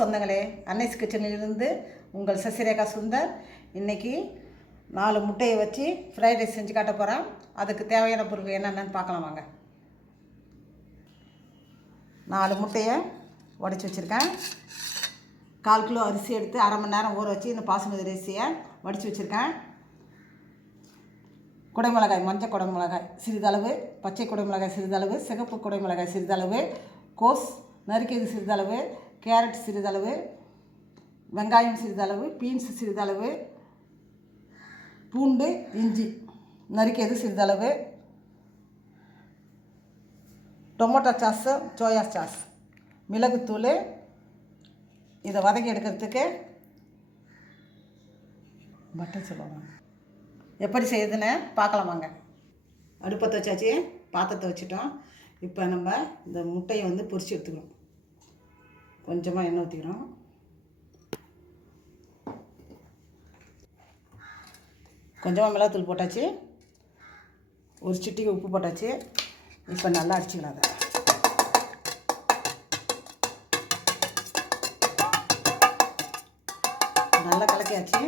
சொந்தங்களே அன்னைஸ் கிச்சனிலிருந்து உங்கள் சசிரேகா சுந்தர் இன்னைக்கு நாலு முட்டையை வச்சு ஃப்ரைட் ரைஸ் செஞ்சு காட்ட போகிறேன் அதுக்கு தேவையான பொருட்கள் என்னென்னு பார்க்கலாம் வாங்க. நாலு முட்டையை உடச்சி வச்சுருக்கேன். கால் கிலோ அரிசி எடுத்து அரை மணி நேரம் ஊற வச்சு இந்த பாசுமதி அரிசியை வடித்து வச்சுருக்கேன். குடைமிளகாய் மஞ்சள் குடைமிளகாய் சிறிதளவு பச்சை குடைமிளகாய் சிறிதளவு சிகப்பு குடைமிளகாய் சிறிதளவு கோஸ் நறுக்கியது சிறிதளவு கேரட் சிறிதளவு வெங்காயம் சிறிதளவு பீன்ஸ் சிறிதளவு பூண்டு இஞ்சி நறுக்கியது சிறிதளவு டொமேட்டோ சாஸு சோயா சாஸ் மிளகுத்தூள் இதை வதக்கி எடுக்கிறதுக்கு பட்டர் சொல்லுவாங்க. எப்படி செய்யுதுன்னு பார்க்கலாமாங்க அடுப்பை அடுப்பத்தை வச்சாச்சு பாத்திரத்தை வச்சுட்டோம். இப்போ நம்ம இந்த முட்டையை வந்து பொரிச்சு எடுத்துக்கணும். கொஞ்சமாக எண்ணெய் ஊற்றிக்கிறோம் கொஞ்சமாக மிளகாத்தூள் போட்டாச்சு. ஒரு சிட்டிக்கு உப்பு போட்டாச்சு. இப்போ நல்லா அடிச்சுக்கலாம் அதை. நல்லா கலக்கியாச்சு.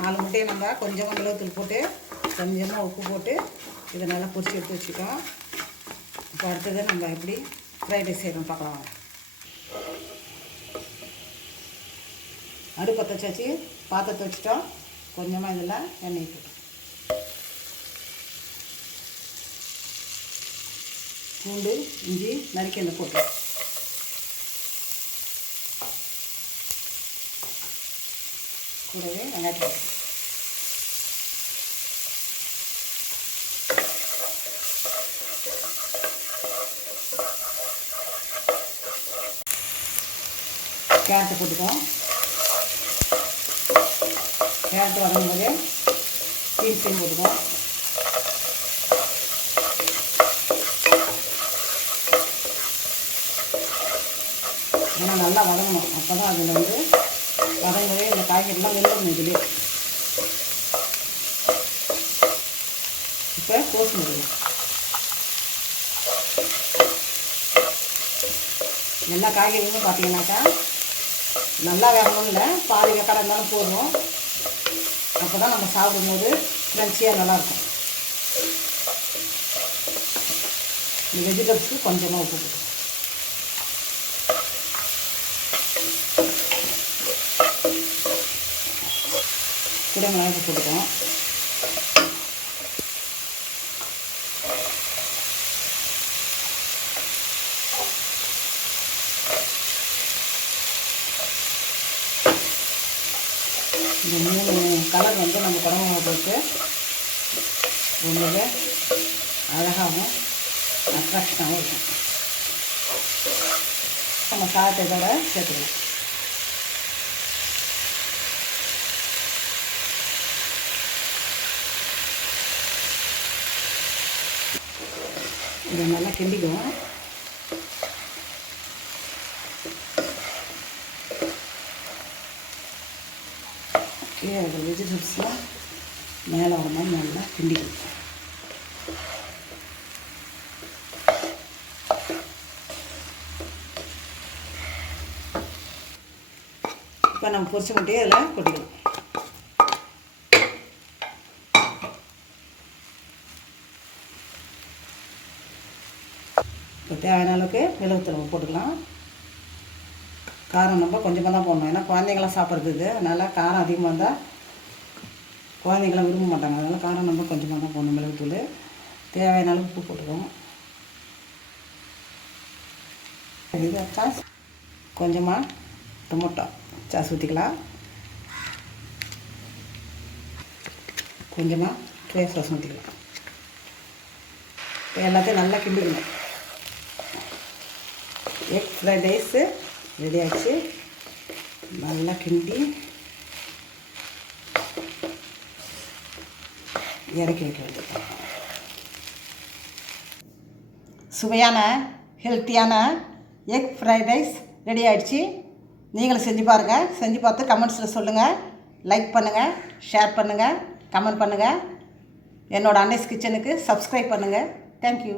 நாலு முட்டையை நம்ம கொஞ்சமாக மிளகுத்தூள் போட்டு கொஞ்சமாக உப்பு போட்டு இதை நல்லா பொரிச்சு எடுத்து வச்சுட்டோம். இப்போ அடுத்தது நம்ம எப்படி ஃப்ரைட் ரைஸ் செய்யணும் பார்க்கலாம் அடுப்பை அடுப்பத்தை வச்சாச்சு பாத்திரத்தை வச்சுட்டோம். கொஞ்சமாக இதில் எண்ணெய் போட்டோம். பூண்டு இஞ்சி நறுக்கி அந்த போட்டோம். கூடவே வெங்காயத்தை போட்டோம் கேரட்டு போட்டுக்கோம் கேரட் வதங்கும் பீன்ஸையும் போட்டுக்கோம் ஏன்னா நல்லா வதங்கணும். அப்போ தான் அதில் வந்து வதங்கவே இந்த காய்கறிலாம் வெள்ளணும் இதுலேயே இப்போ கோஸ் முடியும் எல்லா காய்கறிகளும் பார்த்தீங்கன்னாக்கா நல்லா வேகணும் இல்லை பாதி வெக்கடை இருந்தாலும் போதும். அப்போ தான் நம்ம சாப்பிடும்போது க்ரன்ச்சியாக நல்லாயிருக்கும். இந்த வெஜிடபிள்ஸுக்கு கொஞ்சமாக உப்பு கூட மிளகு போட்டுக்கோம் இந்த மூணு கலர் வந்து நம்ம குடம்பு போட்டு ரொம்பவே அழகாகவும் அட்ராக்ஷனாகவும் இருக்கும். நம்ம சாதத்தை இதோட சேர்த்துக்கலாம். இதை நல்லா கிண்டிக்குவோம் கீழே அது வெஜிடபிள்ஸ்லாம் மேலே வர மாதிரி நல்லா கிண்டிக்கணும் இப்போ நம்ம பொரிச்ச முட்டையை அதில் கொட்டிக்கணும் இப்போ தேவையான அளவுக்கு மிளகுத்தூள் போட்டுக்கலாம். காரம் நம்ம கொஞ்சமாக தான் போடணும். ஏன்னா குழந்தைங்களாம் சாப்பிட்றது இது. அதனால் காரம் அதிகமாக இருந்தால் குழந்தைங்களாம் விரும்ப மாட்டாங்க. அதனால் காரம் நம்ம கொஞ்சமாக தான் போடணும் மிளகுத்தூள் தேவையான அளவுக்கு உப்பு போட்டுக்குவோம் இது சாஸ் கொஞ்சமாக டொமோட்டோ. சாஸ் ஊற்றிக்கலாம் கொஞ்சமாக சோயா சாஸ் ஊற்றிக்கலாம் இப்போ எல்லாத்தையும் நல்லா கிண்டிக்கணும் எக் ஃப்ரைட் ரைஸு ரெடியாச்சு நல்லா கிண்டி இறக்கி வைக்க வேண்டியது சுவையான ஹெல்த்தியான எக் ஃப்ரைட் ரைஸ் ரெடி ஆகிடுச்சு நீங்களும் செஞ்சு பாருங்கள் செஞ்சு பார்த்து கமெண்ட்ஸில் சொல்லுங்கள் லைக் பண்ணுங்கள் ஷேர் பண்ணுங்கள் கமெண்ட் பண்ணுங்கள் என்னோடய அன்னைஸ் கிச்சனுக்கு சப்ஸ்கிரைப் பண்ணுங்கள் தேங்க்யூ